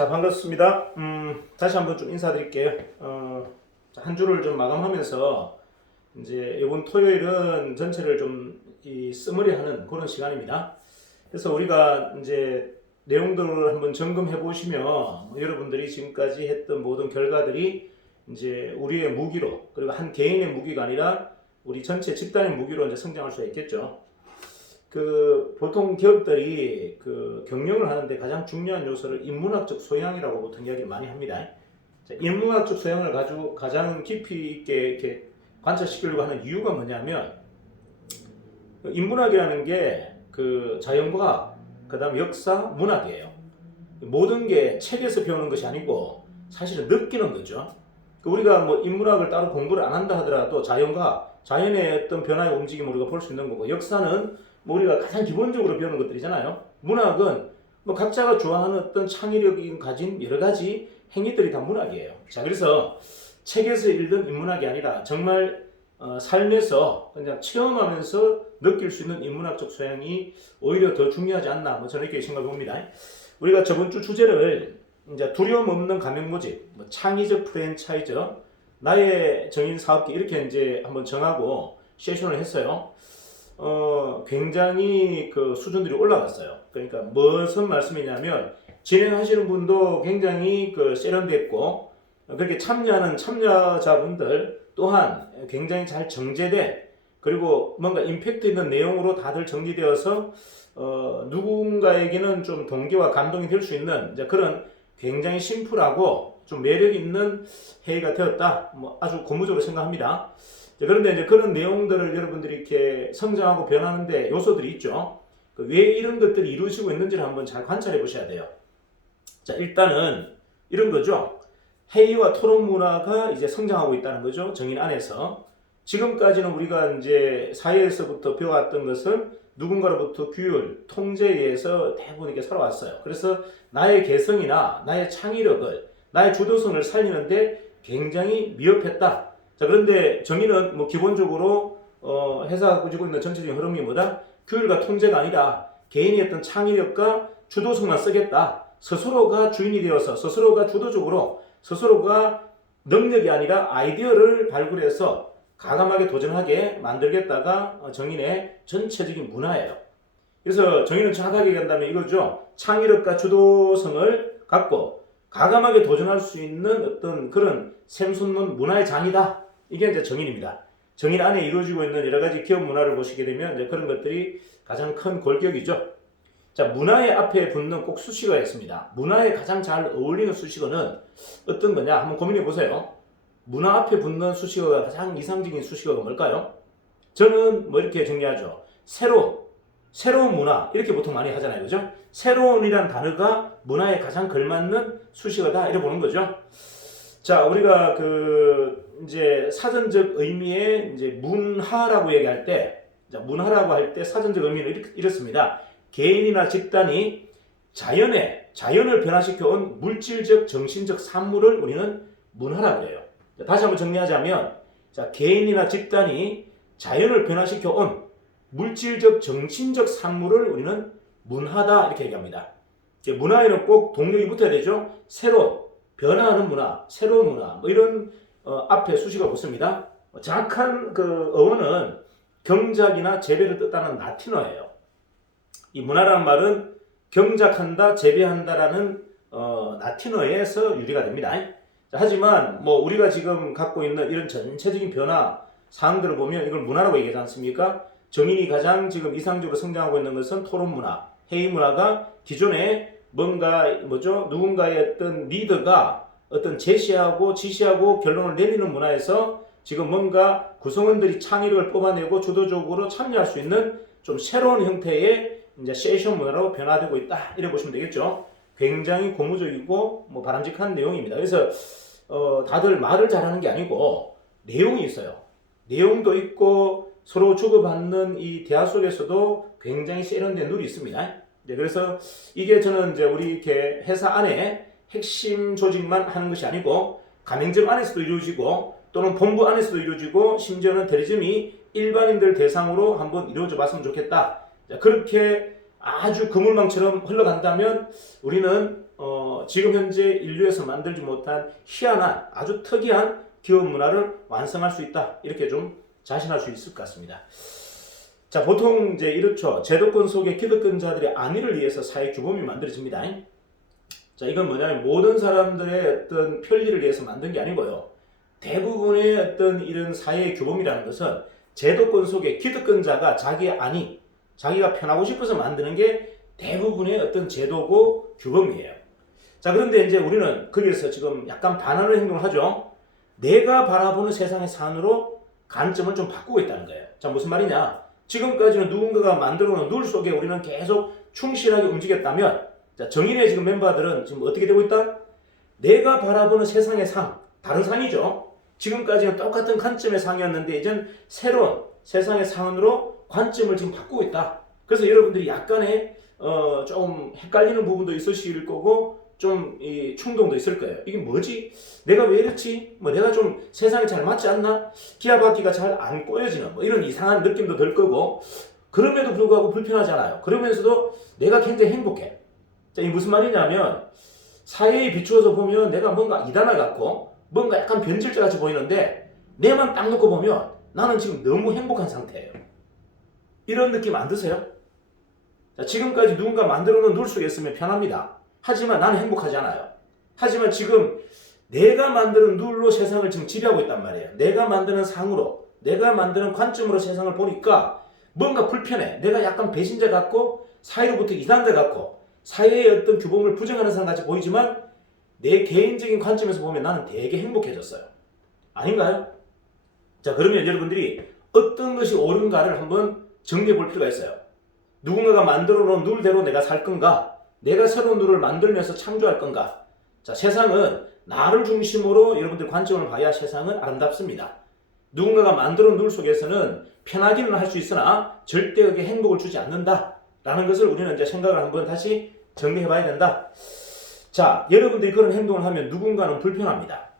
자, 반갑습니다. 다시 한번 좀 인사드릴게요. 한 주를 좀 마감하면서 이제 이번 토요일은 전체를 좀 서머리하는 그런 시간입니다. 그래서 우리가 이제 내용들을 한번 점검해 보시면 여러분들이 지금까지 했던 모든 결과들이 이제 우리의 무기로, 그리고 한 개인의 무기가 아니라 우리 전체 집단의 무기로 이제 성장할 수가 있겠죠. 보통 기업들이 경영을 하는데 가장 중요한 요소를 인문학적 소양이라고 보통 이야기를 많이 합니다. 자, 인문학적 소양을 가지고 가장 깊이 있게 이렇게 관찰시키려고 하는 이유가 뭐냐면, 인문학이라는 게 자연과학, 그 다음 역사, 문학이에요. 모든 게 책에서 배우는 것이 아니고 사실은 느끼는 거죠. 우리가 뭐 인문학을 따로 공부를 안 한다 하더라도 자연과학, 자연의 어떤 변화의 움직임을 우리가 볼 수 있는 거고, 역사는 뭐 우리가 가장 기본적으로 배우는 것들이잖아요. 문학은 뭐 각자가 좋아하는 어떤 창의력이 가진 여러 가지 행위들이 다 문학이에요. 자, 그래서 책에서 읽는 인문학이 아니라 정말 삶에서 그냥 체험하면서 느낄 수 있는 인문학적 소양이 오히려 더 중요하지 않나, 뭐 저는 이렇게 생각해 봅니다. 우리가 저번 주 주제를 이제 두려움 없는 가맹 모집, 뭐 창의적 프랜차이저, 나의 정인 사업기 이렇게 이제 한번 정하고 세션을 했어요. 굉장히 수준들이 올라갔어요. 그러니까 무슨 말씀이냐면, 진행하시는 분도 굉장히 세련됐고, 그렇게 참여하는 참여자분들 또한 굉장히 잘 정제된, 그리고 뭔가 임팩트 있는 내용으로 다들 정리되어서 누군가에게는 좀 동기와 감동이 될 수 있는 이제 그런 굉장히 심플하고 좀 매력 있는 회의가 되었다. 뭐 아주 고무적으로 생각합니다. 그런데 이제 그런 내용들을 여러분들이 이렇게 성장하고 변하는데 요소들이 있죠. 왜 이런 것들이 이루어지고 있는지를 한번 잘 관찰해 보셔야 돼요. 자, 일단은 이런 거죠. 회의와 토론 문화가 이제 성장하고 있다는 거죠. 정인 안에서. 지금까지는 우리가 이제 사회에서부터 배워왔던 것은 누군가로부터 규율, 통제에 의해서 대부분 이렇게 살아왔어요. 그래서 나의 개성이나 나의 창의력을, 나의 주도성을 살리는데 굉장히 미흡했다. 자, 그런데 정의는 뭐 기본적으로 회사가 가지고 있는 전체적인 흐름이 뭐다? 규율과 통제가 아니라 개인의 어떤 창의력과 주도성만 쓰겠다. 스스로가 주인이 되어서 스스로가 주도적으로, 스스로가 능력이 아니라 아이디어를 발굴해서 과감하게 도전하게 만들겠다가 정인의 전체적인 문화예요. 그래서 정인은 정확하게 얘기한다면 이거죠. 창의력과 주도성을 갖고 과감하게 도전할 수 있는 어떤 그런 샘솟는 문화의 장이다. 이게 이제 정인입니다. 정인 안에 이루어지고 있는 여러 가지 기업 문화를 보시게 되면 이제 그런 것들이 가장 큰 골격이죠. 자, 문화의 앞에 붙는 꼭 수식어가 있습니다. 문화에 가장 잘 어울리는 수식어는 어떤 거냐? 한번 고민해 보세요. 문화 앞에 붙는 수식어가 가장 이상적인 수식어가 뭘까요? 저는 뭐 이렇게 정리하죠. 새로운 문화, 이렇게 보통 많이 하잖아요. 그죠? 새로운이란 단어가 문화에 가장 걸맞는 수식어다, 이렇게 보는 거죠. 자, 우리가 이제 사전적 의미의 이제 문화라고 얘기할 때, 문화라고 할 때 사전적 의미는 이렇습니다. 개인이나 집단이 자연을 변화시켜 온 물질적, 정신적 산물을 우리는 문화라고 그래요. 다시 한번 정리하자면, 자, 개인이나 집단이 자연을 변화시켜 온 물질적, 정신적 산물을 우리는 문화다, 이렇게 얘기합니다. 문화에는 꼭 동력이 붙어야 되죠. 변화하는 문화, 새로운 문화, 뭐 이런 앞에 수식어가 붙습니다. 정확한 어원은 경작이나 재배를 뜻하는 라틴어예요. 이 문화라는 말은 경작한다, 재배한다라는 라틴어에서 유래가 됩니다. 자, 하지만 뭐 우리가 지금 갖고 있는 이런 전체적인 변화 사항들을 보면 이걸 문화라고 얘기하지 않습니까? 정인이 가장 지금 이상적으로 성장하고 있는 것은 토론 문화, 회의 문화가 기존에 누군가의 어떤 리더가 어떤 제시하고 지시하고 결론을 내리는 문화에서 지금 뭔가 구성원들이 창의력을 뽑아내고 주도적으로 참여할 수 있는 좀 새로운 형태의 이제 세션 문화로 변화되고 있다, 이렇게 보시면 되겠죠. 굉장히 고무적이고 뭐 바람직한 내용입니다. 그래서 다들 말을 잘하는 게 아니고 내용이 있어요. 내용도 있고 서로 주고받는 이 대화 속에서도 굉장히 세련된 룰이 있습니다. 그래서 이게 저는 이제 우리 이렇게 회사 안에 핵심 조직만 하는 것이 아니고 가맹점 안에서도 이루어지고 또는 본부 안에서도 이루어지고 심지어는 대리점이 일반인들 대상으로 한번 이루어져 봤으면 좋겠다. 그렇게 아주 그물망처럼 흘러간다면 우리는 지금 현재 인류에서 만들지 못한 희한한 아주 특이한 기업 문화를 완성할 수 있다. 이렇게 좀 자신할 수 있을 것 같습니다. 자, 보통 이제 이렇죠. 제도권 속의 기득권자들의 안위를 위해서 사회 규범이 만들어집니다. 자, 이건 뭐냐면 모든 사람들의 어떤 편리를 위해서 만든 게 아니고요. 대부분의 어떤 이런 사회의 규범이라는 것은 제도권 속의 기득권자가 자기의 안위, 자기가 편하고 싶어서 만드는 게 대부분의 어떤 제도고 규범이에요. 자, 그런데 이제 우리는 거기에서 지금 약간 반하는 행동을 하죠. 내가 바라보는 세상의 산으로 관점을 좀 바꾸고 있다는 거예요. 자, 무슨 말이냐? 지금까지는 누군가가 만들어 놓은 룰 속에 우리는 계속 충실하게 움직였다면, 자, 정인의 지금 멤버들은 지금 어떻게 되고 있다? 내가 바라보는 세상의 상, 다른 상이죠. 지금까지는 똑같은 관점의 상이었는데 이젠 새로운 세상의 상으로 관점을 지금 바꾸고 있다. 그래서 여러분들이 약간의 좀 헷갈리는 부분도 있으실 거고 좀 이 충동도 있을 거예요. 이게 뭐지? 내가 왜 이렇지? 뭐 내가 좀 세상에 잘 맞지 않나? 기아바퀴가 잘 안 꼬여지는 뭐 이런 이상한 느낌도 들 거고 그럼에도 불구하고 불편하잖아요. 그러면서도 내가 굉장히 행복해. 자, 이게 무슨 말이냐면 사회에 비추어서 보면 내가 뭔가 이단화 같고 뭔가 약간 변질자 같이 보이는데 내만 딱 놓고 보면 나는 지금 너무 행복한 상태예요. 이런 느낌 안 드세요? 자, 지금까지 누군가 만들어 놓은 룰 속에 있으면 편합니다. 하지만 나는 행복하지 않아요. 하지만 지금 내가 만드는 룰로 세상을 지금 지배하고 있단 말이에요. 내가 만드는 상으로, 내가 만드는 관점으로 세상을 보니까 뭔가 불편해. 내가 약간 배신자 같고 사회로부터 이단자 같고 사회의 어떤 규범을 부정하는 사람 같이 보이지만 내 개인적인 관점에서 보면 나는 되게 행복해졌어요. 아닌가요? 자, 그러면 여러분들이 어떤 것이 옳은가를 한번 정리해 볼 필요가 있어요. 누군가가 만들어 놓은 룰대로 내가 살 건가? 내가 새로운 룰을 만들면서 창조할 건가? 자, 세상은 나를 중심으로 여러분들 관점을 봐야 세상은 아름답습니다. 누군가가 만들어 놓은 룰 속에서는 편하기는 할 수 있으나 절대 그게 행복을 주지 않는다. 라는 것을 우리는 이제 생각을 한번 다시 정리해 봐야 된다. 자, 여러분들이 그런 행동을 하면 누군가는 불편합니다.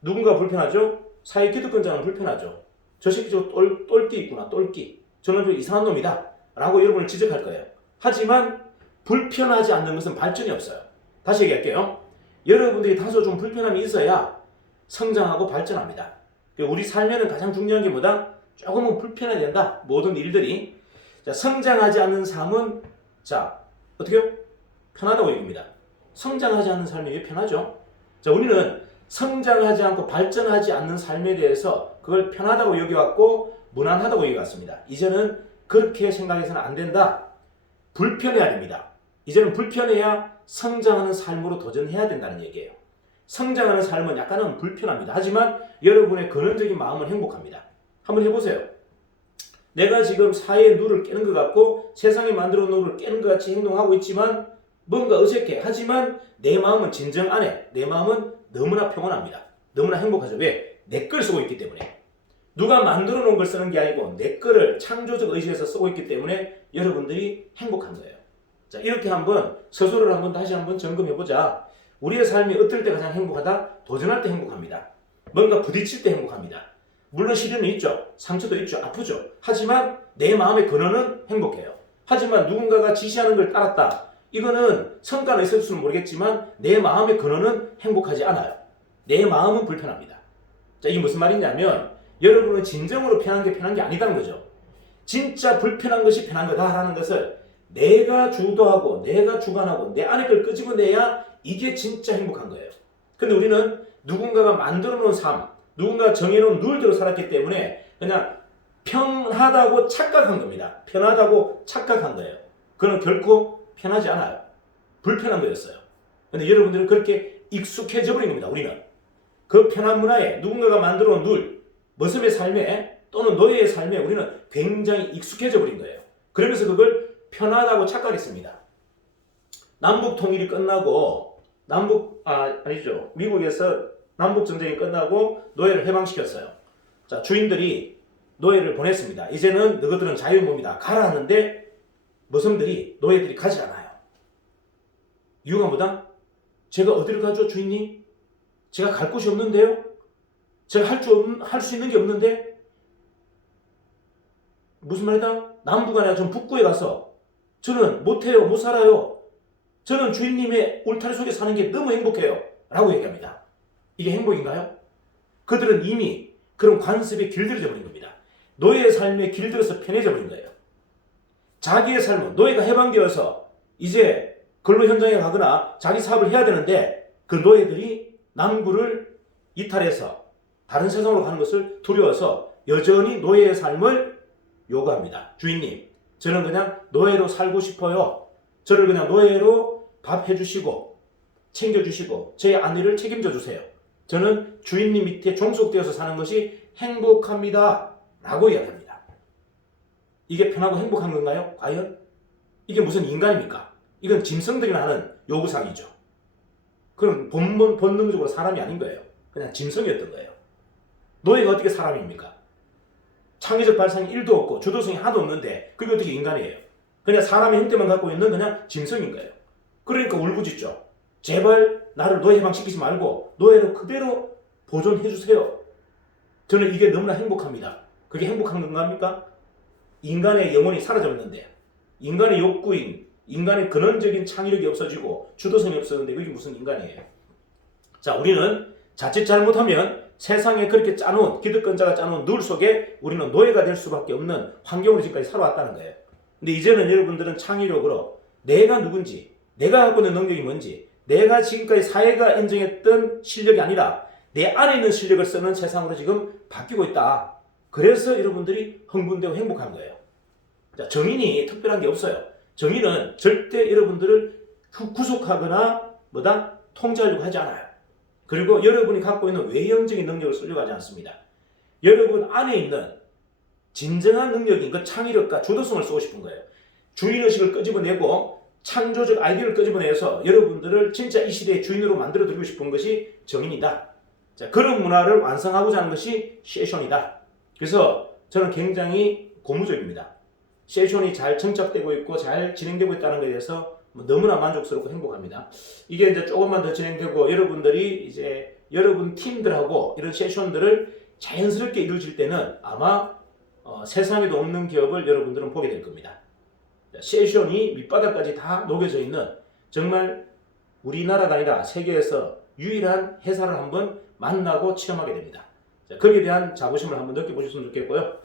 누군가 불편하죠? 사회 기득권자는 불편하죠. 저 새끼 저 똘끼 있구나, 똘끼. 저는 좀 이상한 놈이다. 라고 여러분을 지적할 거예요. 하지만 불편하지 않는 것은 발전이 없어요. 다시 얘기할게요. 여러분들이 다소 좀 불편함이 있어야 성장하고 발전합니다. 우리 삶에는 가장 중요한 게 뭐다? 조금은 불편해야 된다. 모든 일들이. 자, 성장하지 않는 삶은 자, 어떻게요? 편하다고 얘기합니다. 성장하지 않는 삶이 왜 편하죠? 자, 우리는 성장하지 않고 발전하지 않는 삶에 대해서 그걸 편하다고 여겨왔고 무난하다고 여겨왔습니다. 이제는 그렇게 생각해서는 안 된다. 불편해야 됩니다. 이제는 불편해야 성장하는 삶으로 도전해야 된다는 얘기예요. 성장하는 삶은 약간은 불편합니다. 하지만 여러분의 근원적인 마음은 행복합니다. 한번 해보세요. 내가 지금 사회의 룰을 깨는 것 같고 세상이 만들어 놓은 룰을 깨는 것 같이 행동하고 있지만 뭔가 어색해. 하지만 내 마음은 진정 안에 내 마음은 너무나 평온합니다. 너무나 행복하죠. 왜? 내 걸 쓰고 있기 때문에. 누가 만들어 놓은 걸 쓰는 게 아니고 내 거를 창조적 의지에서 쓰고 있기 때문에 여러분들이 행복한 거예요. 자, 이렇게 한번 스스로를 한번 다시 한번 점검해보자. 우리의 삶이 어떨 때 가장 행복하다? 도전할 때 행복합니다. 뭔가 부딪힐 때 행복합니다. 물론 시련이 있죠. 상처도 있죠. 아프죠. 하지만 내 마음의 근원은 행복해요. 하지만 누군가가 지시하는 걸 따랐다. 이거는 성과는 있을지는 모르겠지만 내 마음의 근원은 행복하지 않아요. 내 마음은 불편합니다. 자, 이게 무슨 말이냐면 여러분은 진정으로 편한 게 아니다는 거죠. 진짜 불편한 것이 편한 거다라는 것을 내가 주도하고 내가 주관하고 내 안에 걸 끄집어내야 이게 진짜 행복한 거예요. 근데 우리는 누군가가 만들어 놓은 삶, 누군가가 정해놓은 룰대로 살았기 때문에 그냥 편하다고 착각한 겁니다. 편하다고 착각한 거예요. 그건 결코 편하지 않아요. 불편한 거였어요. 근데 여러분들은 그렇게 익숙해져 버린 겁니다. 우리는. 그 편한 문화에 누군가가 만들어 놓은 룰, 모습의 삶에 또는 노예의 삶에 우리는 굉장히 익숙해져 버린 거예요. 그러면서 그걸 편하다고 착각했습니다. 남북 통일이 끝나고 미국에서 남북 전쟁이 끝나고 노예를 해방시켰어요. 자, 주인들이 노예를 보냈습니다. 이제는 너희들은 자유인범이다. 가라 하는데 노예들이 가지 않아요. 이유가 뭐다? 제가 어디를 가죠, 주인님? 제가 갈 곳이 없는데요? 제가 할 수 있는 게 없는데? 무슨 말이다? 남부가 아니라 전 북부에 가서 저는 못해요. 못 살아요. 저는 주인님의 울타리 속에 사는 게 너무 행복해요. 라고 얘기합니다. 이게 행복인가요? 그들은 이미 그런 관습에 길들여져 버린 겁니다. 노예의 삶에 길들여서 편해져 버린 거예요. 자기의 삶은 노예가 해방되어서 이제 근로 현장에 가거나 자기 사업을 해야 되는데 그 노예들이 남구를 이탈해서 다른 세상으로 가는 것을 두려워서 여전히 노예의 삶을 요구합니다. 주인님, 저는 그냥 노예로 살고 싶어요. 저를 그냥 노예로 밥 해주시고 챙겨주시고 제 아내를 책임져 주세요. 저는 주인님 밑에 종속되어서 사는 것이 행복합니다. 라고 이야기합니다. 이게 편하고 행복한 건가요? 과연? 이게 무슨 인간입니까? 이건 짐승들이나 하는 요구사항이죠. 그럼 본능적으로 사람이 아닌 거예요. 그냥 짐승이었던 거예요. 노예가 어떻게 사람입니까? 창의적 발상이 1도 없고 주도성이 하나도 없는데 그게 어떻게 인간이에요? 그냥 사람의 형태만 갖고 있는 그냥 짐승인 거예요. 그러니까 울부짖죠. 제발 나를 노예 해방시키지 말고 노예로 그대로 보존해 주세요. 저는 이게 너무나 행복합니다. 그게 행복한 건가입니까? 인간의 영혼이 사라졌는데 인간의 욕구인 인간의 근원적인 창의력이 없어지고 주도성이 없었는데 그게 무슨 인간이에요? 자, 우리는 자칫 잘못하면 세상에 그렇게 짜놓은 기득권자가 짜놓은 룰 속에 우리는 노예가 될 수밖에 없는 환경으로 지금까지 살아왔다는 거예요. 근데 이제는 여러분들은 창의력으로 내가 누군지, 내가 갖고 있는 능력이 뭔지, 내가 지금까지 사회가 인정했던 실력이 아니라 내 안에 있는 실력을 쓰는 세상으로 지금 바뀌고 있다. 그래서 여러분들이 흥분되고 행복한 거예요. 자, 정인이 특별한 게 없어요. 정의는 절대 여러분들을 구속하거나 통제하려고 하지 않아요. 그리고 여러분이 갖고 있는 외형적인 능력을 쓰려고 하지 않습니다. 여러분 안에 있는 진정한 능력인 그 창의력과 주도성을 쓰고 싶은 거예요. 주인의식을 끄집어내고 창조적 아이디어를 끄집어내서 여러분들을 진짜 이 시대의 주인으로 만들어드리고 싶은 것이 정인이다. 자, 그런 문화를 완성하고자 하는 것이 세션이다. 그래서 저는 굉장히 고무적입니다. 세션이 잘 정착되고 있고 잘 진행되고 있다는 것에 대해서 너무나 만족스럽고 행복합니다. 이게 이제 조금만 더 진행되고 여러분들이 이제 여러분 팀들하고 이런 세션들을 자연스럽게 이루어질 때는 아마 세상에도 없는 기업을 여러분들은 보게 될 겁니다. 세션이 밑바닥까지 다 녹여져 있는 정말 우리나라가 아니라 세계에서 유일한 회사를 한번 만나고 체험하게 됩니다. 자, 거기에 대한 자부심을 한번 느껴보셨으면 좋겠고요.